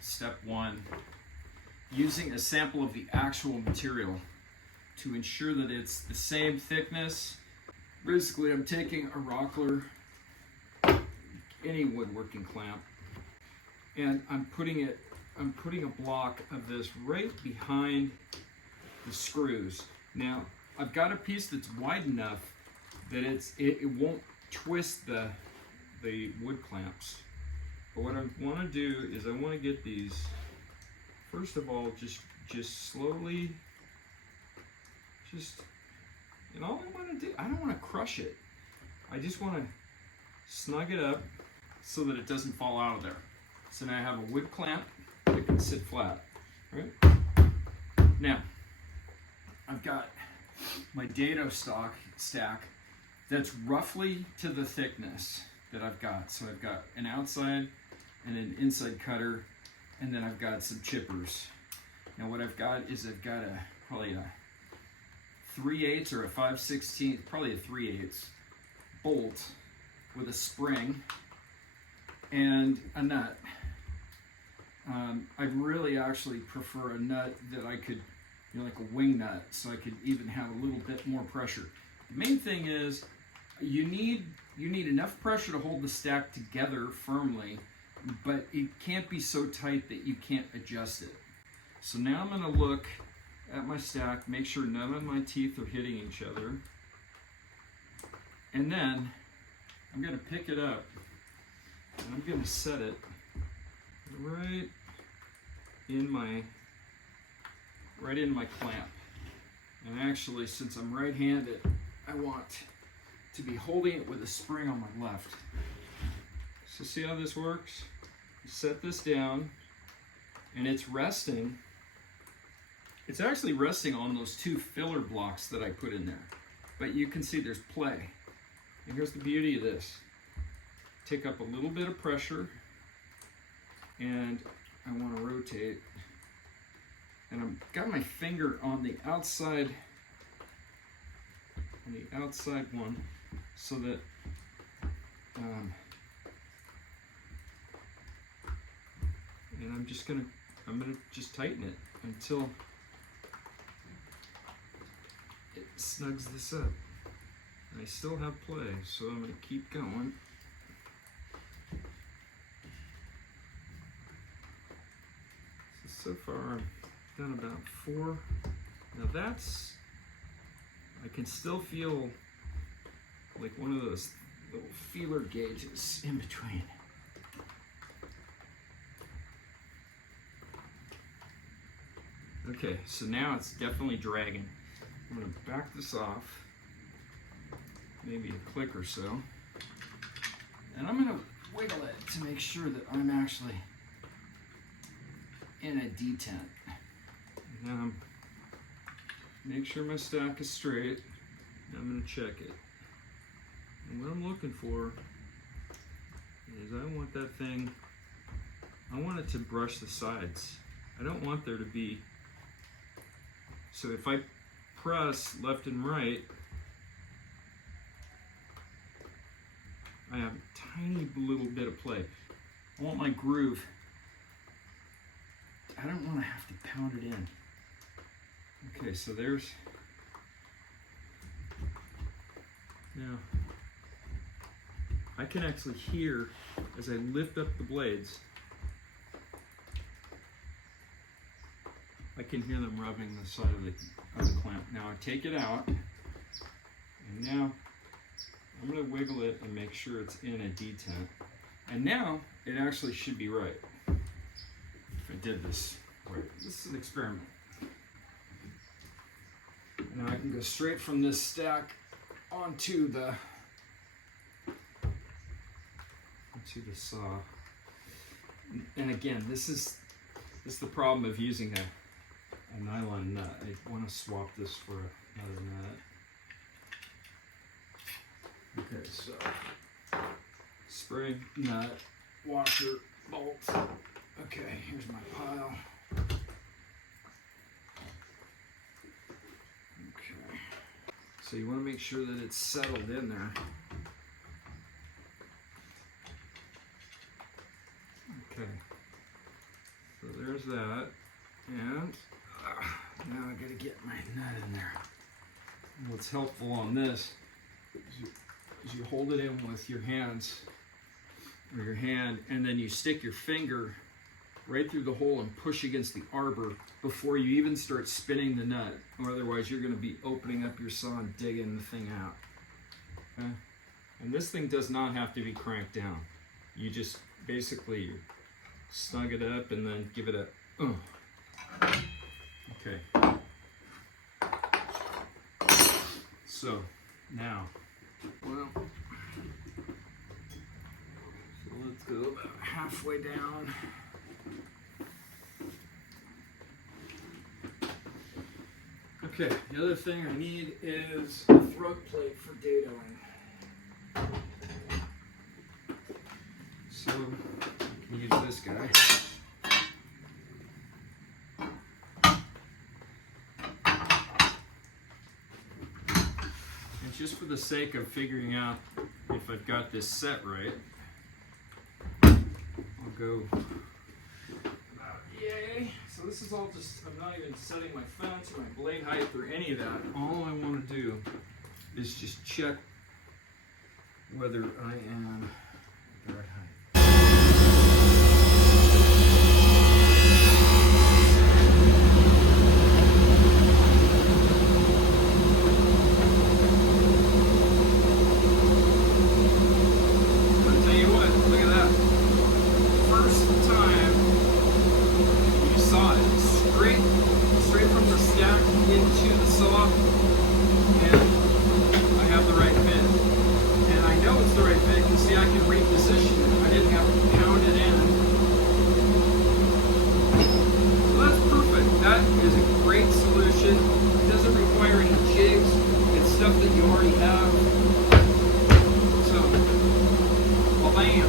step one, using a sample of the actual material to ensure that it's the same thickness. Basically, I'm taking a rockler, any woodworking clamp, and I'm putting a block of this right behind the screws. Now, I've got a piece that's wide enough that it won't twist the wood clamps. But what I want to do is I want to get these, first of all, just slowly, and all I want to do, I don't want to crush it. I just want to snug it up so that it doesn't fall out of there. So now I have a wood clamp that can sit flat, right? Now, I've got my dado stack that's roughly to the thickness that I've got. So I've got an outside and an inside cutter, and then I've got some chippers. Now what I've got is probably a 3/8 or a 5/16, probably a 3/8 bolt with a spring and a nut. I really actually prefer a nut that I could, like a wing nut, so I could even have a little bit more pressure. The main thing is you need enough pressure to hold the stack together firmly, but it can't be so tight that you can't adjust it. So now I'm going to look at my stack, make sure none of my teeth are hitting each other, and then I'm going to pick it up and I'm going to set it right in my clamp. And actually, since I'm right-handed, I want to be holding it with a spring on my left. So see how this works? You set this down, and it's resting. It's actually resting on those two filler blocks that I put in there. But you can see there's play. And here's the beauty of this. Take up a little bit of pressure, and I want to rotate. And I've got my finger on the outside one, so that and I'm gonna just tighten it until it snugs this up. And I still have play, so I'm gonna keep going. So far I've done about 4. Now I can still feel like one of those little feeler gauges in between. Okay, so now it's definitely dragging. I'm going to back this off, maybe a click or so, and I'm going to wiggle it to make sure that I'm actually in a detent. Now make sure my stack is straight. I'm going to check it. And what I'm looking for is I want it to brush the sides. I don't want there to be, so if I press left and right, I have a tiny little bit of play. I want my groove, I don't want to have to pound it in. Okay, so now I can actually hear as I lift up the blades, I can hear them rubbing the side of the clamp. Now I take it out, and now I'm going to wiggle it and make sure it's in a detent. And now it actually should be right. If I did this right. This is an experiment. Now I can go straight from this stack onto the saw. And again, this is the problem of using a nylon nut. I want to swap this for another nut. Okay, so spring, nut, washer, bolt. Okay, here's my pile. Okay, so you want to make sure that it's settled in there. Okay. there's that. And now I gotta get my nut in there. And what's helpful on this is you hold it in with your hands, or your hand, and then you stick your finger right through the hole and push against the arbor before you even start spinning the nut. Or otherwise you're gonna be opening up your saw and digging the thing out. Okay? And this thing does not have to be cranked down. You just basically snug it up and then give it a Okay. So now, well, so let's go about halfway down. Okay, the other thing I need is a throat plate for dadoing. So I can use this guy. And just for the sake of figuring out if I've got this set right, I'll go about yay. So this is all just, I'm not even setting my fence or my blade height or any of that. All I want to do is just check whether I am at the right height. I'll tell you what, look at that. First time you saw it straight from the stack into the saw, and I have the right fit. And I know it's the right fit because see, I can reposition it. I didn't have to pound it in. So that's perfect. That is a great solution. It doesn't require any jigs. It's stuff that you already have. So, well, bam.